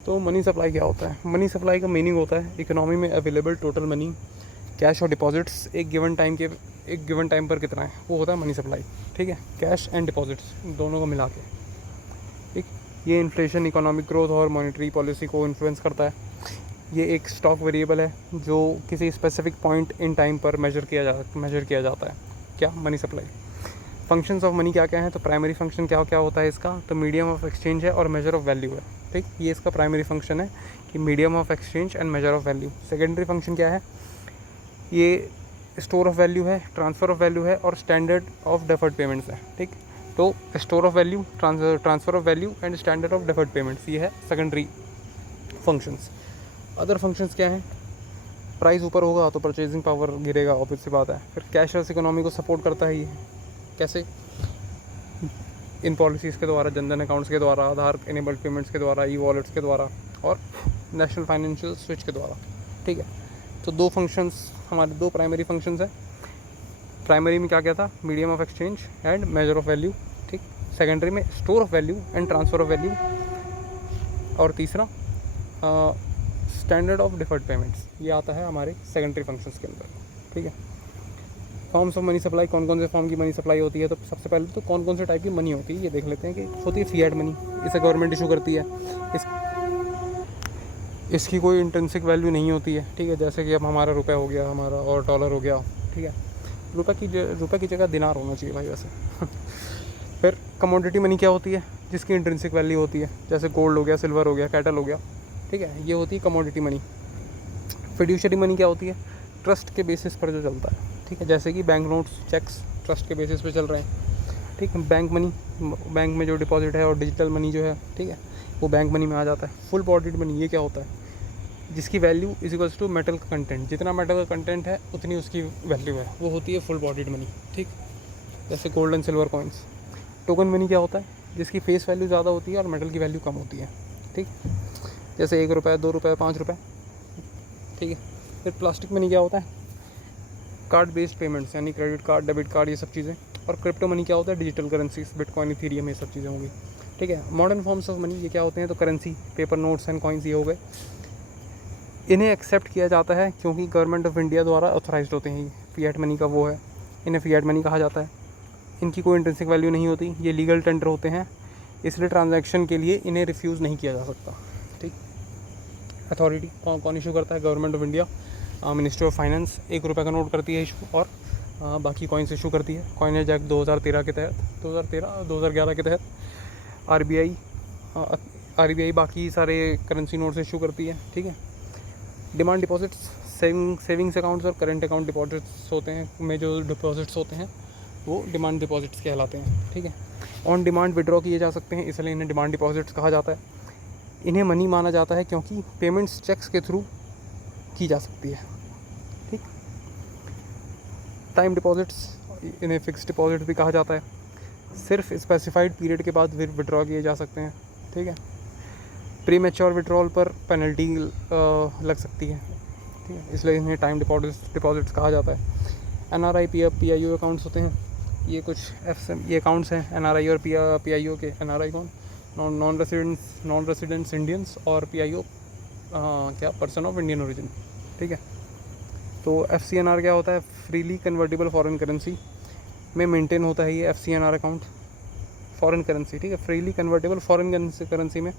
तो money supply क्या होता है? मनी सप्लाई का मीनिंग होता है इकोनॉमी में अवेलेबल टोटल मनी, कैश और डिपॉजिट्स एक गिवन टाइम पर कितना है, वो होता है मनी सप्लाई। ठीक है, कैश एंड डिपॉजिट्स दोनों को मिला के। ठीक, ये इन्फ्लेशन, इकोनॉमिक ग्रोथ और मॉनेटरी पॉलिसी को इन्फ्लुएंस करता है। ये एक स्टॉक वेरिएबल है जो किसी स्पेसिफिक पॉइंट इन टाइम पर मेजर किया जाता है। क्या? Money supply. Functions of money क्या क्या है? तो प्राइमरी फंक्शन क्या क्या होता है इसका? तो मीडियम ऑफ एक्सचेंज है और मेजर ऑफ वैल्यू है। ठीक, ये इसका प्राइमरी फंक्शन है कि medium of exchange and measure of value. Secondary function क्या है? ये स्टोर ऑफ वैल्यू है, ट्रांसफ़र ऑफ वैल्यू है और स्टैंडर्ड ऑफ डेफर्ड पेमेंट्स है। ठीक, तो store of value, transfer of value and standard of deferred payments, ये है सेकेंडरी फंक्शंस। अदर फंक्शंस क्या हैं? प्राइस ऊपर होगा तो परचेजिंग पावर गिरेगा, ऑब्वियस सी बात है। फिर कैशलेस इकोनॉमी को सपोर्ट करता है ये। कैसे? इन पॉलिसीज़ के द्वारा, जनधन अकाउंट्स के द्वारा, आधार इनेबल्ड पेमेंट्स के द्वारा, ई वॉलेट्स के द्वारा और नेशनल फाइनेंशियल स्विच के द्वारा। ठीक है, तो दो फंक्शंस हमारे, दो प्राइमरी फंक्शंस हैं। प्राइमरी में क्या क्या था? Medium of exchange and measure of value. ठीक, सेकेंडरी में store of value and transfer of value, और तीसरा स्टैंडर्ड ऑफ डिफर्ड पेमेंट्स, ये आता है हमारे सेकेंडरी फंक्शंस के अंदर। ठीक है, फॉर्म्स ऑफ मनी सप्लाई, कौन कौन से फॉर्म की मनी सप्लाई होती है? तो सबसे पहले तो कौन कौन से टाइप की मनी होती है ये देख लेते हैं। कि होती है फिएट मनी, इसे गवर्नमेंट इशू करती है। इसकी कोई इंट्रिंसिक वैल्यू नहीं होती है। ठीक है, जैसे कि अब हमारा रुपये हो गया, हमारा और डॉलर हो गया। ठीक है, रुपये की जगह दिनार होना चाहिए भाई वैसे। फिर कमोडिटी मनी क्या होती है? जिसकी इंट्रिंसिक वैल्यू होती है, जैसे गोल्ड हो गया, सिल्वर हो गया, कैटल हो गया। ठीक है, ये होती है कमोडिटी मनी। फिड्यूशियरी मनी क्या होती है? ट्रस्ट के बेसिस पर जो चलता है। ठीक है, जैसे कि बैंक नोट्स, चेक्स ट्रस्ट के बेसिस पे चल रहे हैं। ठीक है, बैंक मनी, बैंक में जो डिपॉजिट है, और डिजिटल मनी जो है, ठीक है, वो बैंक मनी में आ जाता है। फुल बॉडीड मनी, ये क्या होता है? जिसकी value is equals to metal का कंटेंट, जितना मेटल का कंटेंट है उतनी उसकी वैल्यू है, वो होती है फुल बॉडीड मनी। ठीक, जैसे gold and silver coins. Token money क्या होता है? जिसकी फेस वैल्यू ज़्यादा होती है और मेटल की वैल्यू कम होती है। ठीक, जैसे 1 रुपये, 2 रुपये, 5 रुपये। ठीक है, फिर प्लास्टिक मनी क्या होता है? कार्ड बेस्ड पेमेंट्स, यानी क्रेडिट कार्ड, डेबिट कार्ड, ये सब चीज़ें। और क्रिप्टो मनी क्या होता है? डिजिटल करेंसीज, बिटकॉइन, इथेरियम, ये सब चीज़ें होंगी। ठीक है, मॉडर्न फॉर्म्स ऑफ मनी ये क्या होते हैं? तो currency, paper notes and coins, ये हो गए। इन्हें एक्सेप्ट किया जाता है क्योंकि गवर्नमेंट ऑफ इंडिया द्वारा ऑथराइज्ड होते हैं। फिएट मनी का वो है, इन्हें फिएट मनी कहा जाता है। इनकी कोई इंट्रिंसिक वैल्यू नहीं होती, ये लीगल टेंडर होते हैं, इसलिए ट्रांजैक्शन के लिए इन्हें रिफ्यूज़ नहीं किया जा सकता। ठीक, अथॉरिटी कौन इशू करता है? Government of India, ministry of finance 1 रुपये का नोट करती है इशू, और बाकी कॉइन्स इशू करती है। कॉइनेज एक्ट 2013 के तहत, 2011 के तहत आरबीआई बाकी सारे करेंसी नोट्स इशू करती है। ठीक है, डिमांड डिपॉजिट्स, सेविंग्स अकाउंट्स और करेंट अकाउंट डिपॉजिट्स होते हैं, में जो डिपॉजिट्स होते हैं वो डिमांड डिपॉजिट्स कहलाते हैं। ठीक है, ऑन डिमांड विड्रॉ किए जा सकते हैं, इसलिए इन्हें डिमांड डिपॉजिट्स कहा जाता है। इन्हें मनी माना जाता है क्योंकि पेमेंट्स चेक्स के थ्रू की जा सकती है। ठीक, टाइम डिपॉजिट्स, इन्हें फिक्स डिपॉजिट भी कहा जाता है, सिर्फ स्पेसिफाइड पीरियड के बाद विड्रॉ किए जा सकते हैं। ठीक है, प्री मैच्योर विड्रॉल पर पेनल्टी लग सकती है। ठीक है, इसलिए इन्हें टाइम डिपॉजिट्स कहा जाता है। एनआरआई, पीआईओ अकाउंट्स होते हैं, ये कुछ ये अकाउंट्स हैं एनआरआई और पीआईओ के। एनआरआई कौन? नॉन रेसिडेंट्स इंडियंस, और पीआईओ क्या? Person of Indian origin. ठीक है, तो एफसीएनआर क्या होता है? फ्रीली कन्वर्टेबल फॉरेन करेंसी में मेंटेन होता है ये एफसीएनआर अकाउंट, फॉरेन करेंसी। ठीक है, फ्रीली कन्वर्टेबल फॉरेन करेंसी में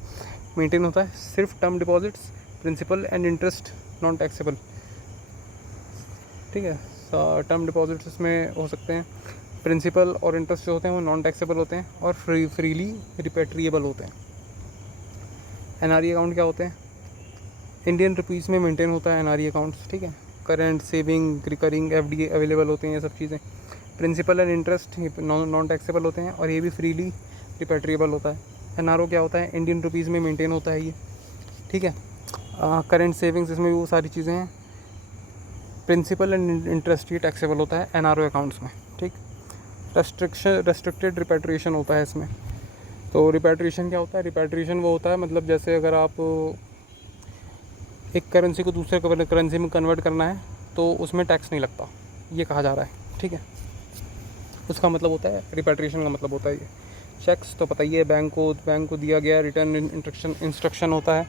मेंटेन होता है। सिर्फ term deposits, principal and interest non taxable. ठीक है, टर्म डिपॉजिट्स इसमें हो सकते हैं, प्रिंसिपल और इंटरेस्ट जो होते हैं वो नॉन टैक्सेबल होते हैं और फ्रीली रिपेट्रिएबल होते हैं। एनआरई अकाउंट क्या होते हैं? इंडियन रुपीज़ में मेंटेन होता है एनआरई अकाउंट्स। ठीक है, current, saving, recurring, FD available होते हैं, ये सब चीज़ें। Principal and interest non taxable होते हैं और ये भी फ्रीली रिपेट्रिएबल होता है। एनआरओ क्या होता है? इंडियन रुपीज़ में मेंटेन होता है ये। ठीक है, करेंट, सेविंग्स, इसमें भी वो सारी चीज़ें हैं। प्रिंसिपल एंड इंटरेस्ट ये टैक्सेबल होता है एनआरओ अकाउंट्स में। ठीक, रेस्ट्रिक्टेड रिपेट्रिएशन होता है इसमें। तो रिपेट्रिएशन क्या होता है? रिपेट्रिएशन वो होता है, मतलब जैसे अगर आप एक करेंसी को दूसरे करेंसी में कन्वर्ट करना है तो उसमें टैक्स नहीं लगता, ये कहा जा रहा है। ठीक है, उसका मतलब होता है, रिपेट्रिएशन का मतलब होता है ये। चेक्स तो पता ही है, बैंक को दिया गया रिटर्न इंस्ट्रक्शन होता है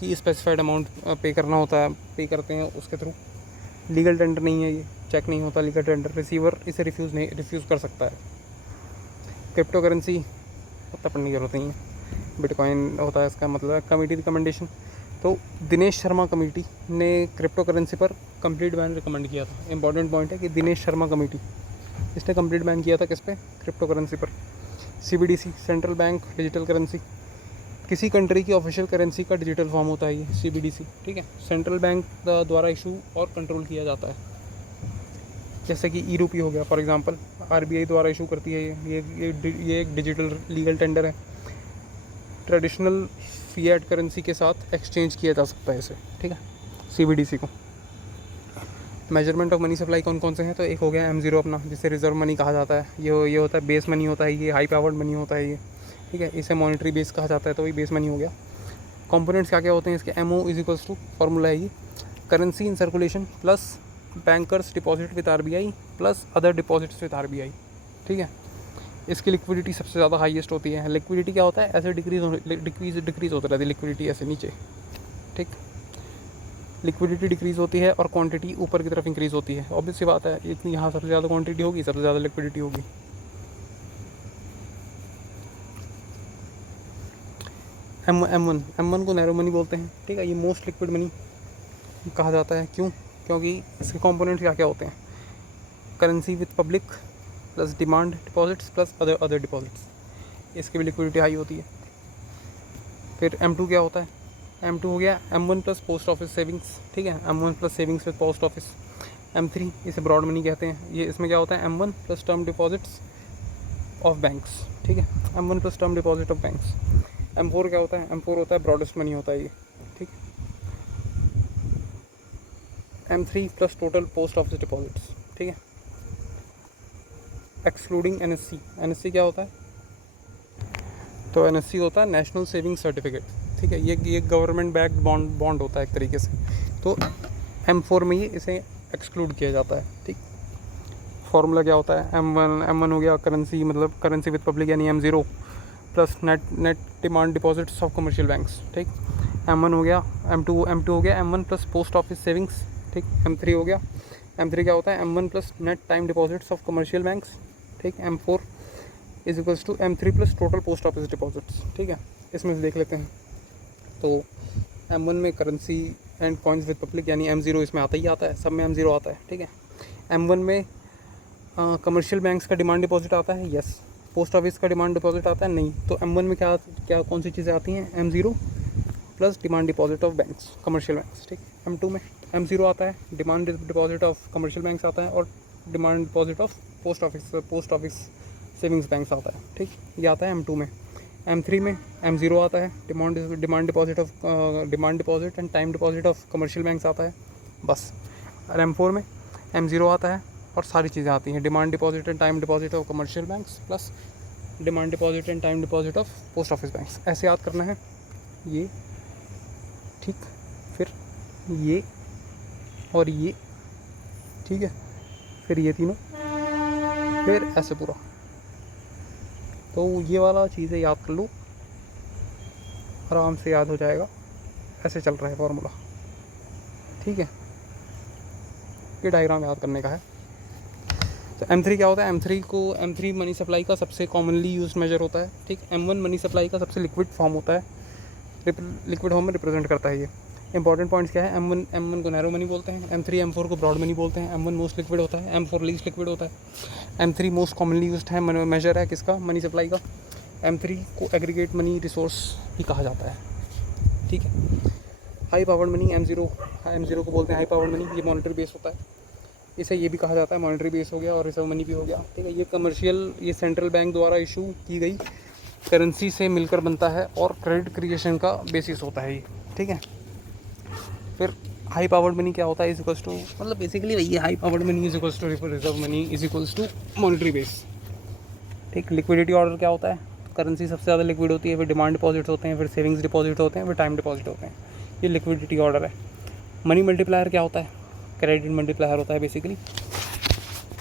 कि स्पेसिफाइड अमाउंट पे करना होता है, पे करते हैं उसके थ्रू। लीगल टेंडर नहीं है ये, चेक नहीं होता लीगल टेंडर, रिसीवर इसे रिफ्यूज़ कर सकता है। क्रिप्टो करेंसी उतना पढ़ने की जरूरत नहीं है, बिटकॉइन होता है इसका मतलब। कमेटी रिकमेंडेशन, तो दिनेश शर्मा कमेटी ने क्रिप्टो करेंसी पर कंप्लीट बैन रिकमेंड किया था। इंपॉर्टेंट पॉइंट है कि दिनेश शर्मा कमेटी, इसने कंप्लीट बैन किया था किस पे? क्रिप्टो करेंसी पर। CBDC, central bank digital currency, किसी कंट्री की ऑफिशियल करेंसी का डिजिटल फॉर्म होता है ये CBDC, ठीक है। सेंट्रल बैंक द्वारा इशू और कंट्रोल किया जाता है, जैसे कि ई-रूपी हो गया फॉर एग्जांपल, RBI द्वारा इशू करती है ये एक डिजिटल लीगल टेंडर है। ट्रेडिशनल फिएट करेंसी के साथ एक्सचेंज किया जा सकता है इसे, ठीक है, CBDC को। मेजरमेंट ऑफ मनी सप्लाई कौन कौन से हैं? तो एक हो गया M0 अपना, जिसे रिजर्व मनी कहा जाता है। ये होता है बेस मनी होता है, ये हाई पावर्ड मनी होता है ये, ठीक है। इसे मॉनेटरी बेस कहा जाता है, तो वही बेस मनी हो गया। कंपोनेंट्स क्या क्या होते हैं इसके? MO is equals to, formula है ये, currency in circulation plus bankers deposit with RBI plus other deposits with RBI, ठीक है। इसकी लिक्विडिटी सबसे ज़्यादा हाईएस्ट होती है। लिक्विडिटी क्या होता है? ऐसे डिक्रीज होता रहता है लिक्विडिटी, ऐसे नीचे, ठीक। लिक्विडिटी डिक्रीज़ होती है और क्वांटिटी ऊपर की तरफ इंक्रीज़ होती है। ऑब्वियस सी बात है, इतनी यहाँ सबसे ज़्यादा क्वांटिटी होगी, सबसे ज़्यादा लिक्विडिटी होगी। M1 को नैरो मनी बोलते हैं, ठीक है। ये मोस्ट लिक्विड मनी कहा जाता है, क्यों? क्योंकि इसके कंपोनेंट्स क्या क्या होते हैं? Currency with public plus demand deposits plus other deposits, इसकी भी लिक्विडिटी हाई होती है। फिर M2 क्या होता है? M2 हो गया M1 plus post office savings, ठीक है। M1 plus savings with post office. M3 इसे ब्रॉड मनी कहते हैं। ये इसमें क्या होता है? M1 plus term deposits of banks, ठीक है। M1 plus term deposit of banks. M4 क्या होता है? M4 होता है ब्रॉडेस्ट मनी होता है ये, ठीक। M3 plus total post office deposits, ठीक है, एक्सक्लूडिंग NSC क्या होता है? तो NSC होता है नेशनल सेविंग सर्टिफिकेट, ठीक है। ये गवर्नमेंट बैक्ड बॉन्ड होता है एक तरीके से। तो M4 में ही इसे एक्सक्लूड किया जाता है, ठीक। फार्मूला क्या होता है? M1 हो गया करेंसी, मतलब करेंसी विद पब्लिक यानी M0 plus net demand deposits of commercial banks, ठीक। M1 हो गया, M2 हो गया M1 plus post office savings, ठीक। M3 हो गया, M3 क्या होता है? M1 plus net time deposits of commercial banks, ठीक। M4 is equals to M3 plus total post office deposits, ठीक है। इसमें से देख लेते हैं। तो M1 में currency and coins with public यानी M0 इसमें आता ही आता है, सब में M0 आता है, ठीक है। M1 में कमर्शियल बैंक्स का डिमांड डिपॉजिट आता है, यस। पोस्ट ऑफिस का डिमांड डिपॉजिट आता है, नहीं। तो M1 में क्या कौन सी चीज़ें आती हैं? M0 plus demand deposit of banks, commercial banks, ठीक। M2 में M0 आता है, demand deposit of commercial banks आता है, और demand deposit of post office savings banks आता है, ठीक। ये आता है M2 में। M3 में M0 आता है, demand deposit and time deposit of commercial banks आता है, बस। और M4 में M0 आता है और सारी चीज़ें आती हैं, demand deposit and time deposit of commercial banks plus demand deposit and time deposit of post office banks. ऐसे याद करना है ये, ठीक। फिर ये और ये, ठीक है। फिर ये तीनों, फिर ऐसे पूरा। तो ये वाला चीज़ें याद कर लो, आराम से याद हो जाएगा। ऐसे चल रहा है फॉर्मूला, ठीक है। ये डायग्राम याद करने का है। तो M3 क्या होता है? M3 मनी सप्लाई का सबसे कॉमनली यूज्ड मेजर होता है, ठीक। M1 मनी सप्लाई का सबसे लिक्विड फॉर्म होता है, लिक्विड फॉर्म में रिप्रेजेंट करता है ये। इंपॉर्टेंट पॉइंट्स क्या है? M1 को नैरो मनी बोलते हैं, M3 M4 को ब्रॉड मनी बोलते हैं। M1 मोस्ट लिक्विड होता है, M4 लीस्ट लिक्विड होता है। M3 मोस्ट कॉमनली यूज्ड है, मेजर है किसका? मनी सप्लाई का। M3 को एग्रीगेट मनी रिसोर्स भी कहा जाता है, ठीक है। हाई पावर्ड मनी M0 को बोलते हैं हाई पावर्ड मनी, ये मॉनेटरी बेस होता है, इसे ये भी कहा जाता है, मॉनेटरी बेस हो गया और रिजर्व मनी भी हो गया, ठीक है। ये कमर्शियल, ये सेंट्रल बैंक द्वारा इशू की गई करेंसी से मिलकर बनता है और क्रेडिट क्रिएशन का बेसिस होता है ये, ठीक है। फिर हाई पावर्ड मनी क्या होता है? इज इक्वल्स टू, मतलब बेसिकली वही है, high powered money is equals to reserve money is equals to monetary base, ठीक। लिक्विडिटी ऑर्डर क्या होता है? करेंसी सबसे ज़्यादा लिक्विड होती है, फिर डिमांड डिपॉजिट्स होते हैं, फिर सेविंग्स डिपॉजिट होते हैं, फिर टाइम डिपॉजिट होते हैं। ये लिक्विडिटी ऑर्डर है। मनी मल्टीप्लायर क्या होता है? क्रेडिट मल्टीप्लायर होता है बेसिकली,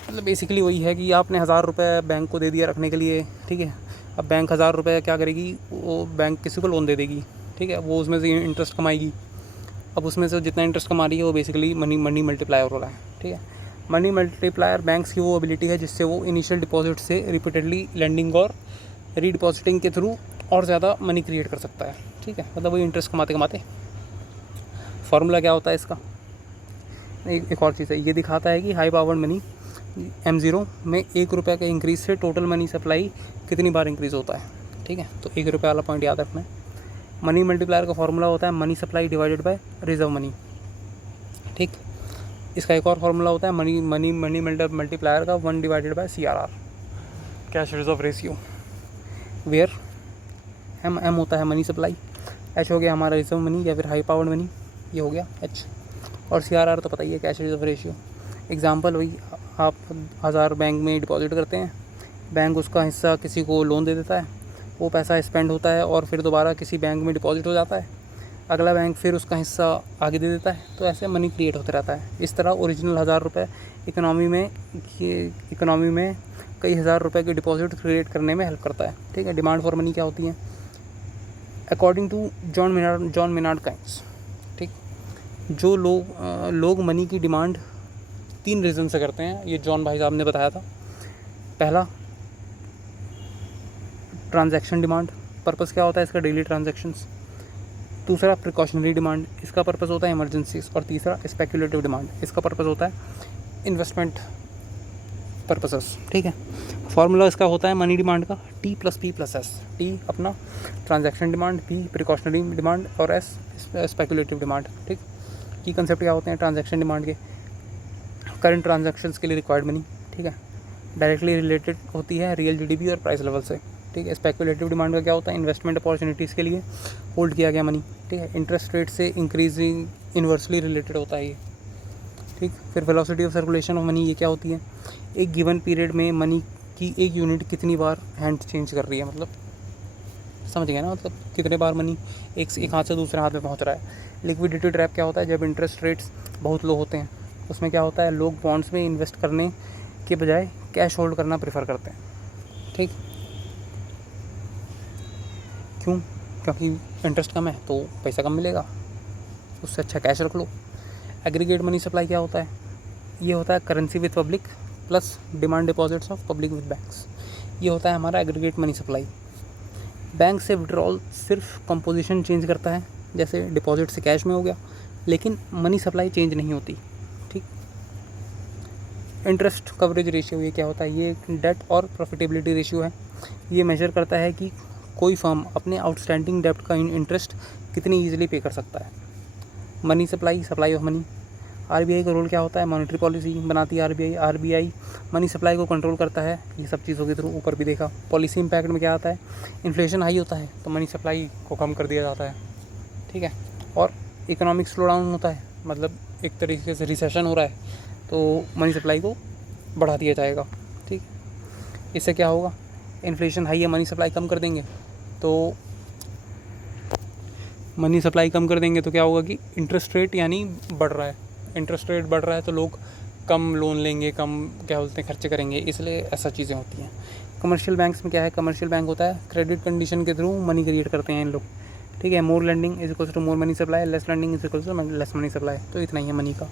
मतलब बेसिकली वही है कि आपने 1000 रुपये बैंक को दे दिया रखने के लिए, ठीक है। अब बैंक 1000 रुपये क्या करेगी, वो बैंक किसी को लोन दे देगी, ठीक है, वो उसमें से इंटरेस्ट कमाएगी। अब उसमें से जितना इंटरेस्ट कमा रही है वो बेसिकली मनी मल्टीप्लायर हो रहा है, ठीक है। मनी मल्टीप्लायर बैंक्स की वो एबिलिटी है जिससे वो इनिशियल डिपॉजिट से रिपीटेडली लेंडिंग और रीडिपॉजिटिंग के थ्रू और ज़्यादा मनी क्रिएट कर सकता है, ठीक है, मतलब वही इंटरेस्ट कमाते कमाते। फार्मूला क्या होता है इसका, एक और चीज़ है, ये दिखाता है कि हाई पावर्ड मनी M0 में 1 रुपये के इंक्रीज से टोटल मनी सप्लाई कितनी बार इंक्रीज़ होता है, ठीक है। तो 1 रुपये वाला पॉइंट याद रखना है। मनी मल्टीप्लायर का फार्मूला होता है money supply divided by reserve money, ठीक। इसका एक और फार्मूला होता है मनी मल्टीप्लायर का 1 divided by CRR, cash reserve ratio, where M होता है मनी सप्लाई, H हो गया हमारा रिजर्व मनी या फिर हाई पावर्ड मनी, ये हो गया H, और CRR तो पता ही है, कैश रिजर्व रेशियो। एग्जांपल वही, आप 1000 बैंक में डिपॉजिट करते हैं, बैंक उसका हिस्सा किसी को लोन दे देता है, वो पैसा स्पेंड होता है और फिर दोबारा किसी बैंक में डिपॉजिट हो जाता है, अगला बैंक फिर उसका हिस्सा आगे दे देता है, तो ऐसे मनी क्रिएट होता रहता है। इस तरह ओरिजिनल 1000 रुपये इकोनॉमी में कई हज़ार रुपये के डिपॉजिट क्रिएट करने में हेल्प करता है, ठीक है। डिमांड फॉर मनी क्या होती है, according to John Maynard Keynes, ठीक। जो लोग मनी की डिमांड 3 रीज़न से करते हैं, ये जॉन भाई साहब ने बताया था। पहला, ट्रांजैक्शन डिमांड, पर्पस क्या होता है इसका, डेली ट्रांजैक्शंस। दूसरा, प्रिकॉशनरी डिमांड, इसका पर्पस होता है इमरजेंसीज। और तीसरा, स्पेक्यूलेटिव डिमांड, इसका पर्पस होता है इन्वेस्टमेंट पर्पसेस, ठीक है। फार्मूला इसका होता है मनी डिमांड का T+P+S। T अपना transaction demand, P precautionary demand और S स्पेक्यूलेटिव डिमांड, ठीक। की कंसेप्ट क्या होते हैं ट्रांजैक्शन डिमांड के, करंट ट्रांजैक्शंस के लिए रिक्वायर्ड मनी, ठीक है, डायरेक्टली रिलेटेड होती है रियल GDP और प्राइस लेवल से, ठीक है। स्पेक्यूलेटिव डिमांड का क्या होता है, इन्वेस्टमेंट अपॉर्चुनिटीज़ के लिए होल्ड किया गया मनी, ठीक है, इंटरेस्ट रेट से इंक्रीजिंग इन्वर्सली रिलेटेड होता है ये, ठीक। फिर velocity of circulation of money, ये क्या होती है, एक गिवन पीरियड में मनी की एक यूनिट कितनी बार हैंड चेंज कर रही है, मतलब समझ गए ना, मतलब कितने बार मनी एक हाथ से दूसरे हाथ में पहुंच रहा है। लिक्विडिटी ट्रैप क्या होता है, जब इंटरेस्ट रेट्स बहुत लो होते हैं उसमें क्या होता है, लोग बॉन्ड्स में इन्वेस्ट करने के बजाय कैश होल्ड करना प्रेफर करते हैं, ठीक। क्यों, क्योंकि इंटरेस्ट कम है तो पैसा कम मिलेगा, उससे अच्छा कैश रख लो। एग्रीगेट मनी सप्लाई क्या होता है, ये होता है currency with public plus demand deposits of public with banks, ये होता है हमारा एग्रीगेट मनी सप्लाई। बैंक से विड्रॉल सिर्फ कंपोजिशन चेंज करता है, जैसे डिपॉजिट से कैश में हो गया, लेकिन मनी सप्लाई चेंज नहीं होती, ठीक। इंटरेस्ट कवरेज रेशियो, ये क्या होता है, ये डेट और प्रॉफिटेबिलिटी रेशियो है, ये मेजर करता है कि कोई फर्म अपने आउटस्टैंडिंग डेब्ट का इंटरेस्ट कितनी ईजिली पे कर सकता है। Money supply of money, RBI का रोल क्या होता है, मॉनेटरी पॉलिसी बनाती है RBI मनी सप्लाई को कंट्रोल करता है, ये सब चीज़ों के थ्रू ऊपर भी देखा। पॉलिसी इम्पैक्ट में क्या आता है, इन्फ्लेशन हाई होता है तो मनी सप्लाई को कम कर दिया जाता है, ठीक है। और इकोनॉमिक स्लो डाउन होता है, मतलब एक तरीके से रिसेशन हो रहा है तो मनी सप्लाई को बढ़ा दिया जाएगा, ठीक। इससे क्या होगा, इन्फ्लेशन हाई है, मनी सप्लाई कम कर देंगे तो क्या होगा कि इंटरेस्ट रेट यानी बढ़ रहा है, इंटरेस्ट रेट बढ़ रहा है तो लोग कम लोन लेंगे, कम क्या बोलते हैं खर्चे करेंगे, इसलिए ऐसा चीज़ें होती हैं। कमर्शियल बैंक्स में क्या है, कमर्शियल बैंक होता है क्रेडिट कंडीशन के थ्रू मनी क्रिएट करते हैं इन लोग, ठीक है। More lending is equals to more money supply, less lending is equals to less money supply, तो इतना ही है मनी का।